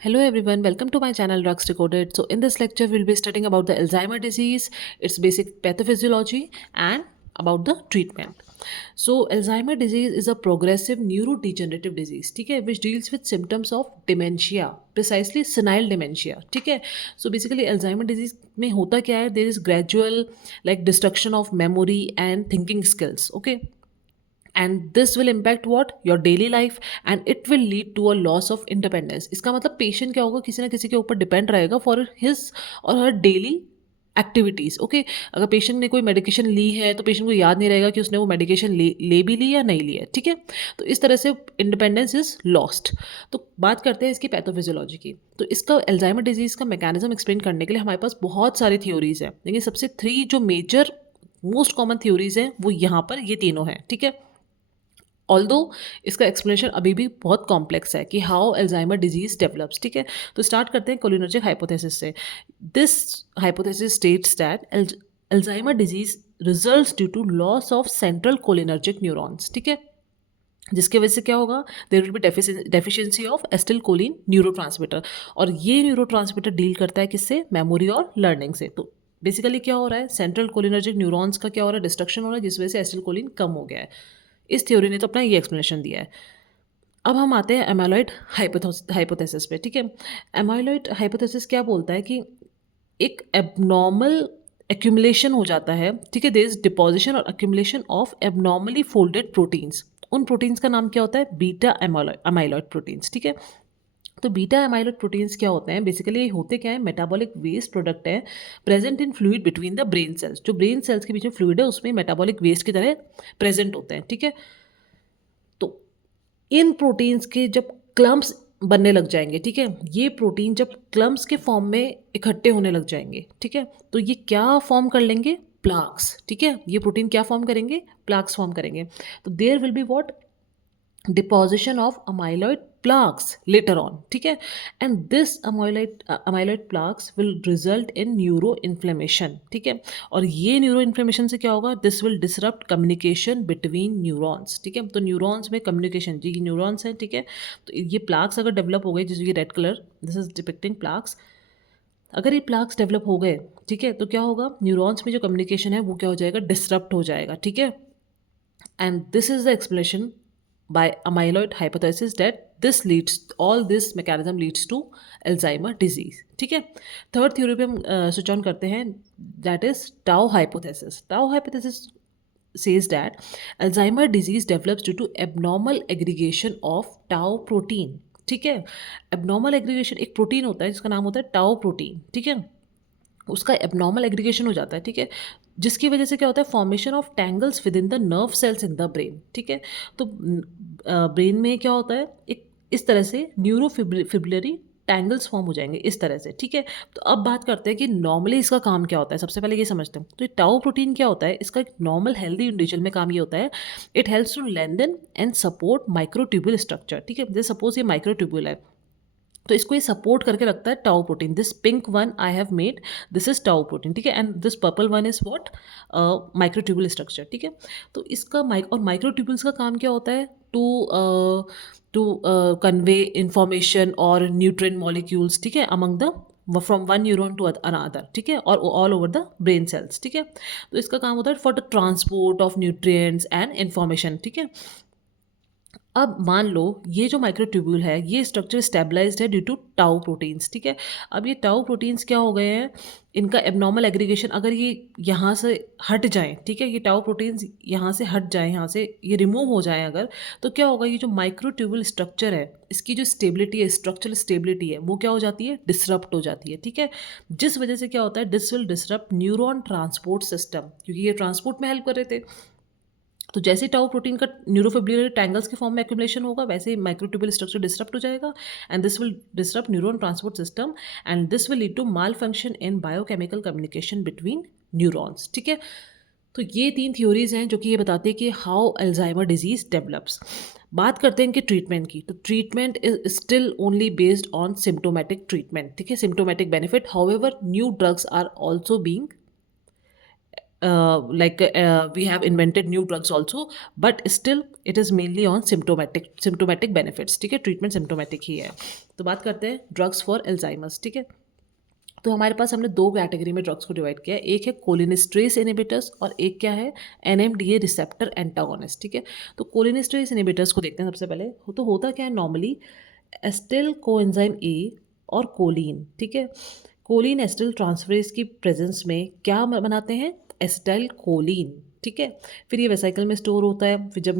Hello everyone, welcome to my channel Drugs Decoded. So in this lecture we'll be studying about the Alzheimer disease, its basic pathophysiology and about the treatment. So Alzheimer disease is a progressive neurodegenerative disease, ठीक है, which deals with symptoms of dementia, precisely senile dementia, ठीक है. So basically Alzheimer disease में होता क्या है, there is gradual like destruction of memory and thinking skills, okay, and this will impact what your daily life and it will lead to a loss of independence. इसका मतलब patient क्या होगा, किसी ना किसी के ऊपर डिपेंड रहेगा फॉर हिज और हर डेली एक्टिविटीज़, ओके. अगर पेशेंट ने कोई मेडिकेशन ली है तो पेशेंट को याद नहीं रहेगा कि उसने वो मेडिकेशन ले भी ली या नहीं ली है, ठीक है. तो इस तरह से इंडिपेंडेंस इज लॉस्ट. तो बात करते हैं इसकी पैथोफिजियोलॉजी की. तो इसका एल्जाइमर डिजीज़ का मैकेनिज्म एक्सप्लेन करने के लिए हमारे पास बहुत सारी थ्योरीज हैं, लेकिन सबसे थ्री जो मेजर मोस्ट कॉमन थ्योरीज हैं वो यहाँ पर ये तीनों हैं, ठीक है. ऑल्दो इसका एक्सप्लेनेशन अभी भी बहुत कॉम्प्लेक्स है कि हाउ एल्जाइमर डिजीज डेवलप्स, ठीक है. तो स्टार्ट करते हैं कोलिनर्जिक हाइपोथेसिस से. This hypothesis states that Alzheimer disease results due to loss of central cholinergic neurons, ठीक है, जिसकी वजह से क्या होगा, there will be deficiency of acetyl choline neuro, और ये न्यूरो डील करता है किससे, मेमोरी और लर्निंग से. तो बेसिकली क्या हो रहा है, सेंट्रल कोलिनर्जिक न्यूरॉन्स का क्या हो रहा है, डिस्ट्रक्शन हो रहा है, जिस वजह से एस्टिल कोलिन कम हो गया है. इस थ्योरी ने तो अपना ये एक्सप्लेनेशन दिया है. अब हम आते हैं एमाइलॉइड हाइपोथेसिस पे, ठीक है. एमाइलॉइड हाइपोथेसिस क्या बोलता है कि एक एबनॉर्मल एक्यूमुलेशन हो जाता है, ठीक है, देयर इज डिपोजिशन और accumulation of abnormally folded proteins. उन प्रोटीन्स का नाम क्या होता है, बीटा अमाइलॉइड प्रोटीन्स, ठीक है. तो बीटा अमाइलॉइड प्रोटीन्स क्या होते हैं, बेसिकली ये होते क्या है, मेटाबॉलिक वेस्ट प्रोडक्ट है present in fluid between the brain sales. जो ब्रेन सेल्स के बीच में फ्लूइड है उसमें मेटाबॉलिक वेस्ट की तरह प्रेजेंट होते हैं, ठीक है. तो इन प्रोटीन्स के जब क्लम्प्स बनने लग जाएंगे, ठीक है, ये प्रोटीन जब क्लम्प्स के फॉर्म में इकट्ठे होने लग जाएंगे, ठीक है, तो ये क्या फॉर्म कर लेंगे, प्लाक्स, ठीक है. ये प्रोटीन क्या फॉर्म करेंगे, प्लाक्स फॉर्म करेंगे. तो there will be what, deposition of amyloid plaques later on, ठीक है. and this amyloid plaques will result in neuroinflammation, ठीक है. और ये neuroinflammation से क्या होगा, this will disrupt communication between neurons, ठीक है. तो neurons में communication, जी neurons है, ठीक है. तो ये plaques अगर develop हो गए, जैसे ये red color, this is depicting plaques, अगर ये प्लाक्स डेवलप हो गए, ठीक है, तो क्या होगा, न्यूरॉन्स में जो कम्युनिकेशन है वो क्या हो जाएगा, डिसरप्ट हो जाएगा, ठीक है. and this is the explanation by amyloid hypothesis that this leads, all this mechanism leads to Alzheimer disease, ठीक है. थर्ड थ्योरी पे हम स्विच ऑन करते हैं, that is tau hypothesis. Tau hypothesis says that Alzheimer disease develops due to abnormal aggregation of tau protein, ठीक है. abnormal aggregation, एक protein होता है जिसका नाम होता है टाउ प्रोटीन, ठीक है, उसका एबनॉर्मल एग्रीगेशन हो जाता है, ठीक है, जिसकी वजह से क्या होता है, formation of tangles with in the nerve cells in the brain, ठीक है. तो ब्रेन में क्या होता है, एक इस तरह से न्यूरोफिब्रिलरी टैंगल्स फॉर्म हो जाएंगे इस तरह से, ठीक है. तो अब बात करते हैं कि नॉर्मली इसका काम क्या होता है. सबसे पहले ये समझते हैं, तो ये टाउ प्रोटीन क्या होता है, इसका एक नॉर्मल हेल्दी इंडिविजुअल में काम ये होता है, it helps to lengthen and support microtubule structure, ठीक है. जैसे सपोज ये माइक्रोट्यूब्यूल है, तो इसको ये सपोर्ट करके रखता है tau protein. This pink one I have made, this is tau protein, ठीक है, and this purple one is what, microtubule structure, ठीक है. तो इसका और माइक्रोट्यूबुल्स का काम क्या होता है, टू कन्वे इंफॉर्मेशन और न्यूट्रिएंट मॉलिक्यूल्स, ठीक है, among the from one neuron to another, ठीक है, और all over the brain cells, ठीक है. तो इसका काम होता है for the transport of nutrients and information, ठीक है. अब मान लो ये जो माइक्रोट्यूब्यूल है ये स्ट्रक्चर स्टेबलाइज्ड है ड्यू टू टाउ प्रोटीन्स, ठीक है. अब ये टाउ प्रोटीन्स क्या हो गए हैं, इनका एबनॉर्मल एग्रीगेशन अगर ये यहाँ से हट जाएं, ठीक है, ये टाउ प्रोटीन्स यहाँ से हट जाएं, यहाँ से ये रिमूव हो जाएं अगर, तो क्या होगा, ये जो माइक्रोट्यूब्यूल स्ट्रक्चर है इसकी जो स्टेबिलिटी है, स्ट्रक्चरल स्टेबिलिटी है, वो क्या हो जाती है, डिसरप्ट हो जाती है, ठीक है. जिस वजह से क्या होता है, this will disrupt neuron transport system, क्योंकि ये ट्रांसपोर्ट में हेल्प कर रहे थे. तो जैसे टाउ प्रोटीन का न्यूरोफिब्रिलरी टैंगल्स के फॉर्म में एक्यूमुलेशन होगा, वैसे ही माइक्रोट्यूबुल स्ट्रक्चर डिसरप्ट हो जाएगा, and this will disrupt neuron transport system, and this will lead to malfunction in biochemical communication between neurons, ठीक है. तो ये तीन थ्योरीज हैं जो कि ये बताती है कि हाउ अल्जाइमर डिजीज डेवलप्स. बात करते हैं इनके ट्रीटमेंट की. तो treatment is still only based on symptomatic treatment, ठीक है, symptomatic benefit. However new drugs are also being like we have invented new drugs also, but still it is mainly on symptomatic benefits. ठीक है, treatment symptomatic ही है. तो बात करते हैं drugs for Alzheimer's. ठीक है, तो हमारे पास हमने दो कैटेगरी में ड्रग्स को डिवाइड किया है. एक है कोलिनेस्ट्रेस इनिबिटर्स और एक क्या है, एनएमडीए रिसेप्टर एंटागोनिस्ट. ठीक है, तो कोलिनेस्ट्रेस इनिबिटर्स को देखते हैं सबसे पहले. तो होता क्या है नॉर्मली, एस्टिल कोएंजाइम ए और कोलिन. ठीक है, कोलिन एस्टिल ट्रांसफरेज की प्रेजेंस में क्या बनाते हैं, एसिटाइल कोलिन. ठीक है, फिर ये वेसाइकल में स्टोर होता है. फिर जब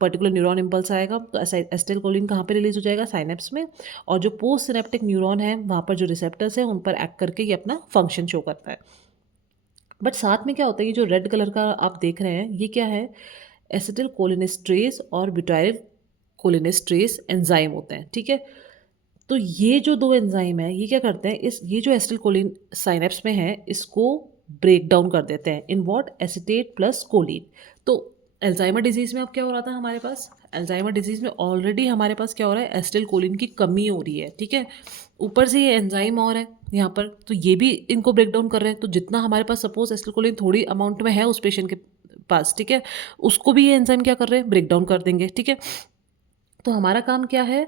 पर्टिकुलर न्यूरॉन इम्पल्स आएगा तो एसिटाइल कोलिन कहाँ पे रिलीज हो जाएगा, साइनेप्स में. और जो पोस्ट सिनेप्टिक न्यूरॉन है वहाँ पर जो रिसेप्टर्स हैं उन पर एक्ट करके ये अपना फंक्शन शो करता है. बट साथ में क्या होता है, ये जो रेड कलर का आप देख रहे हैं ये क्या है, एसिटिल कोलिनेस्ट्रेस और ब्यूटाइल कोलिनेस्ट्रेस एंजाइम होते हैं. ठीक है, तो ये जो दो एंजाइम है ये क्या करते हैं, इस ये जो एसिटिल कोलिन साइनेप्स में है इसको ब्रेक डाउन कर देते हैं in what, acetate plus choline. तो अल्जाइमर डिजीज़ में अब क्या हो रहा था हमारे पास, अल्जाइमर डिजीज़ में ऑलरेडी हमारे पास क्या हो रहा है, एसिटिल कोलिन की कमी हो रही है. ठीक है, ऊपर से ये एंजाइम और है यहाँ पर, तो ये भी इनको ब्रेक डाउन कर रहे हैं. तो जितना हमारे पास सपोज एसिटिल कोलिन थोड़ी अमाउंट में है उस पेशेंट के पास, ठीक है, उसको भी ये एंजाइम क्या कर रहे हैं, ब्रेक डाउन कर देंगे. ठीक है, तो हमारा काम क्या है,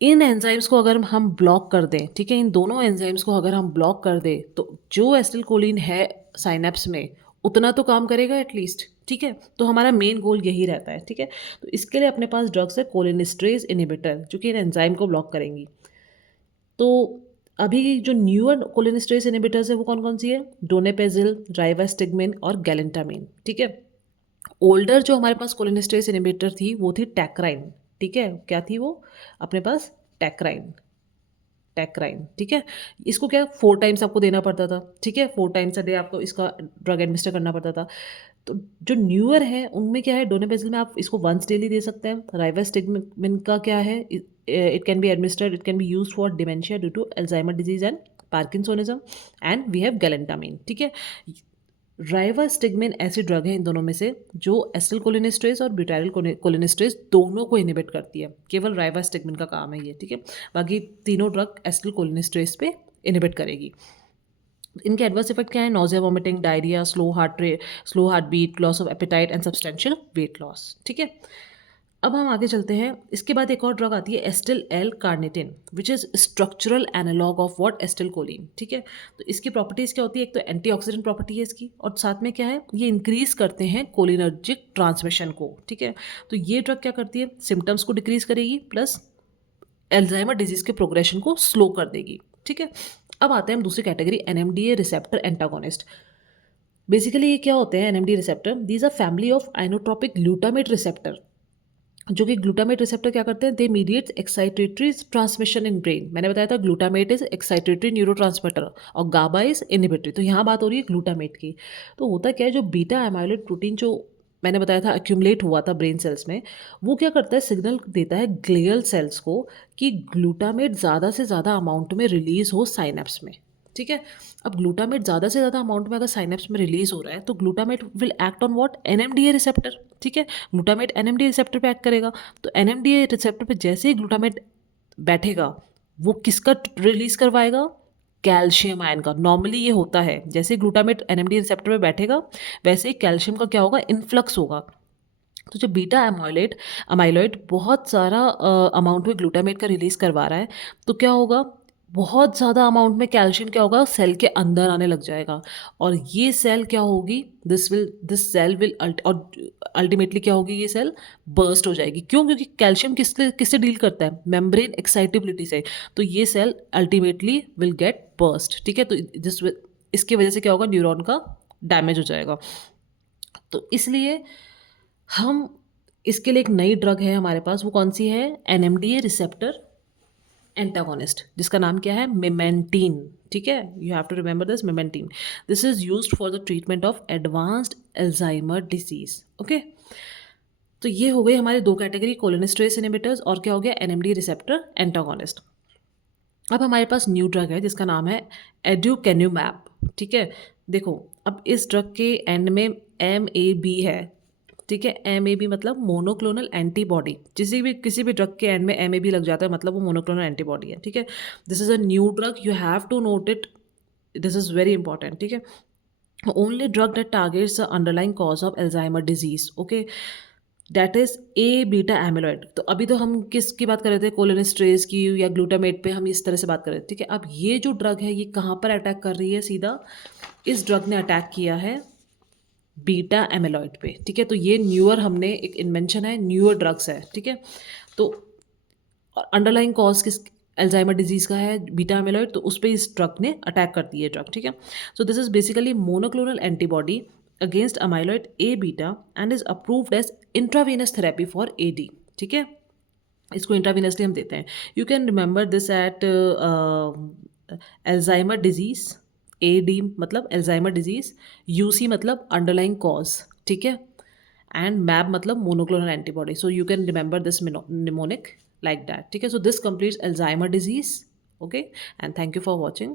इन एंजाइम्स को अगर हम ब्लॉक कर दें, ठीक है, इन दोनों एंजाइम्स को अगर हम ब्लॉक कर दें तो जो एसिटिलकोलिन है साइनेप्स में उतना तो काम करेगा एटलीस्ट. ठीक है, तो हमारा मेन गोल यही रहता है. ठीक है, तो इसके लिए अपने पास ड्रग्स है कोलिनेस्ट्रेज इनिबिटर जो कि इन एंजाइम को ब्लॉक करेंगी. तो अभी जो न्यूअर कोलिनेस्ट्रेज इनिबिटर्स है वो कौन कौन सी है, डोनेपेजिल, राइवास्टिग्मिन और गैलेंटामिन. ठीक है, ओल्डर जो हमारे पास कोलिनेस्ट्रेज इनिबिटर थी वो थी टैक्राइन. ठीक है, क्या थी वो अपने पास, टैक्राइन. टैक्राइन, ठीक है, इसको क्या 4 टाइम्स आपको देना पड़ता था. ठीक है, 4 टाइम्स अ डे आपको इसका ड्रग एडमिनिस्टर करना पड़ता था. तो जो न्यूअर है उनमें क्या है, डोनेपेजिल में आप इसको वंस डेली दे सकते हैं. राइवास्टिग्मिन का क्या है, it can be administered, it can be use for dementia due to Alzheimer disease and parkinsonism. And we have galantamine. ठीक है, राइवास्टिग्मिन ऐसी ड्रग है इन दोनों में से जो एसिटिल कोलिनेस्ट्रेज और ब्यूटाइल कोलिनेस्ट्रेज दोनों को इनिबिट करती है. केवल राइवास्टिग्मिन का काम है ये. ठीक है, बाकी तीनों ड्रग एसिटिल कोलिनेस्ट्रेज पे इनिबिट करेगी. इनके एडवर्स इफेक्ट क्या है, nausea, vomiting, diarrhoea, slow heart beat, loss of appetite and substantial weight loss. ठीक है, अब हम आगे चलते हैं. इसके बाद एक और ड्रग आती है acetyl L carnitine which is structural analogue of what, acetyl choline. ठीक है, तो इसकी प्रॉपर्टीज़ क्या होती है, एक तो एंटीऑक्सीडेंट प्रॉपर्टी है इसकी, और साथ में क्या है, ये इंक्रीज करते हैं कोलिनर्जिक ट्रांसमिशन को. ठीक है, तो ये ड्रग क्या करती है, सिम्टम्स को डिक्रीज करेगी प्लस एल्जाइमर डिजीज़ के प्रोग्रेशन को स्लो कर देगी. ठीक है, अब आते हैं हम दूसरी category, NMDA receptor antagonist. Basically ये क्या होते हैं NMD receptor, these are family of ionotropic glutamate receptor, जो कि ग्लूटामेट रिसेप्टर क्या करते हैं, they mediate excitatory transmission in brain. मैंने बताया था ग्लूटामेट इज एक्साइटेटरी न्यूरोट्रांसमीटर और गाबा इज इनिबिटरी. तो यहाँ बात हो रही है ग्लूटामेट की. तो होता क्या है, जो बीटा एमाइलोइड प्रोटीन जो मैंने बताया था एक्यूमुलेट हुआ था ब्रेन सेल्स में, वो क्या करता है, सिग्नल देता है ग्लियल सेल्स को कि ग्लूटामेट ज़्यादा से ज़्यादा अमाउंट में रिलीज हो साइनेप्स में. ठीक है, अब ग्लूटामेट ज़्यादा से ज़्यादा अमाउंट में अगर साइनेप्स में रिलीज हो रहा है तो glutamate will act on what, NMDA receptor. ठीक है, ग्लूटामेट एनएमडीए रिसेप्टर पे एक्ट करेगा. तो एनएमडीए रिसेप्टर पे जैसे ही ग्लूटामेट बैठेगा वो किसका रिलीज करवाएगा, कैल्शियम आयन का. नॉर्मली ये होता है जैसे ग्लूटामेट एनएमडीए रिसेप्टर पे बैठेगा वैसे ही कैल्शियम का क्या होगा, इन्फ्लक्स होगा. तो जो बीटा अमाइलॉइड बहुत सारा अमाउंट में ग्लूटामेट का रिलीज करवा रहा है, तो क्या होगा, बहुत ज़्यादा अमाउंट में कैल्शियम क्या होगा, सेल के अंदर आने लग जाएगा. और ये सेल क्या होगी, दिस सेल विल और अल्टीमेटली क्या होगी, ये सेल बर्स्ट हो जाएगी. क्यों, क्योंकि कैल्शियम किससे डील करता है, मेम्ब्रेन एक्साइटेबिलिटी से. तो ये cell ultimately will get burst. ठीक है, तो इसकी वजह से क्या होगा, न्यूरॉन का डैमेज हो जाएगा. तो इसलिए हम इसके लिए एक नई ड्रग है हमारे पास, वो कौन सी है, एनएमडीए रिसेप्टर एंटागोनिस्ट, जिसका नाम क्या है, मेमेंटीन. ठीक है, you have to remember this, memantine. This is used for the treatment of advanced Alzheimer disease. Okay, तो ये हो गई हमारी दो कैटेगरी, कोलिनेस्ट्रेज इनिबिटर्स और क्या हो गया, एनएमडी रिसेप्टर एंटागोनिस्ट. अब हमारे पास न्यू ड्रग है जिसका नाम है एड्यूकेन्यूमैब. ठीक है, देखो अब इस ड्रग के एंड में MAB है. ठीक है, MAB मतलब मोनोक्लोनल एंटीबॉडी. किसी भी ड्रग के एंड में MAB लग जाता है मतलब वो मोनोक्लोनल एंटीबॉडी है. ठीक है, this is a new drug, you have to note it, this is very important. ठीक है, only drug that targets the underlying cause of Alzheimer disease. Okay, that is a beta amyloid. तो अभी तो हम किसकी बात कर रहे थे, कोलिनेस्ट्रेज की या ग्लूटामेट पे हम इस तरह से बात कर रहे थे, ठीक है। अब ये जो ड्रग है ये कहाँ पर अटैक कर रही है, सीधा इस ड्रग ने अटैक किया है बीटा एमिलॉइड पे, ठीक है। तो ये न्यूअर हमने एक इन्वेंशन है, न्यूअर ड्रग्स है, ठीक है। तो अंडरलाइंग कॉज किस अल्जाइमर डिजीज का है, बीटा एमिलॉइड, तो उस पर इस ड्रग ने अटैक कर दी है ड्रग, ठीक है। So this is basically monoclonal antibody against amyloid A beta and is approved as intravenous therapy for AD, ठीक है। इसको इंट्रावेनसली हम देते हैं। You can remember this at Alzheimer disease, A D मतलब अल्जाइमर डिजीज, यू सी मतलब underlying cause, ठीक है, एंड मैब मतलब monoclonal antibody. So you can remember this mnemonic like that, ठीक है। So this completes Alzheimer disease, okay, and thank you for watching.